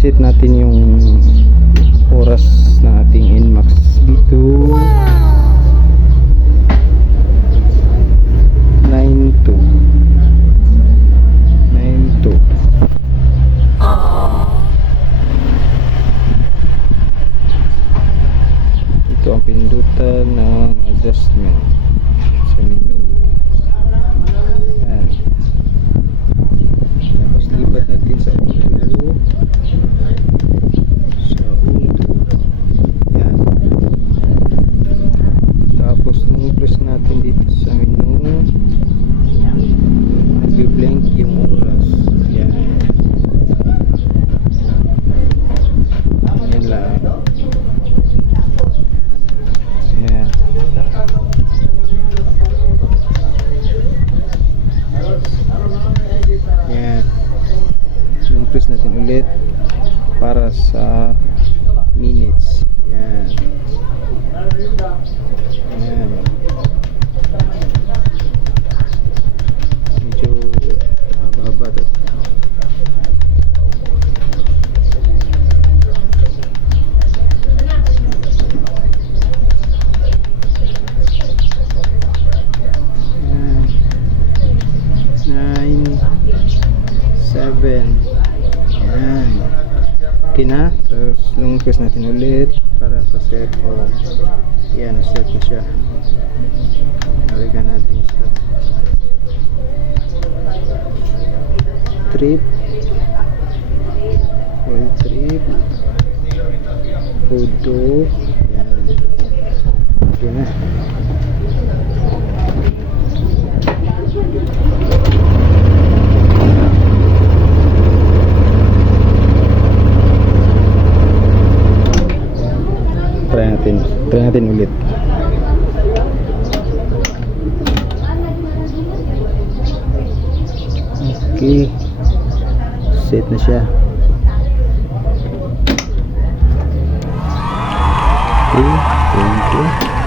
i-set natin yung oras ng ating NMAX dito. 9:02 ito ang pindutan ng adjustment sa menu. Yan. Tapos lipat natin sa undo. Yan. Tapos nung press natin dito sa menu, nag-blank yung oras. Yan. Yan lang. Yan. Yan. Nung press natin ulit para sa minutes. Yan. Yan. Medyo mahaba ito. Yan. 9, 7. Yan. Okay na. Tapos long press natin ulit para sa set off. Yan, set na siya. Nalagyan natin sa trip, full trip, photo. Yan. Okay na. Try natin ulit. Okay, set na siya. Okay, thank you.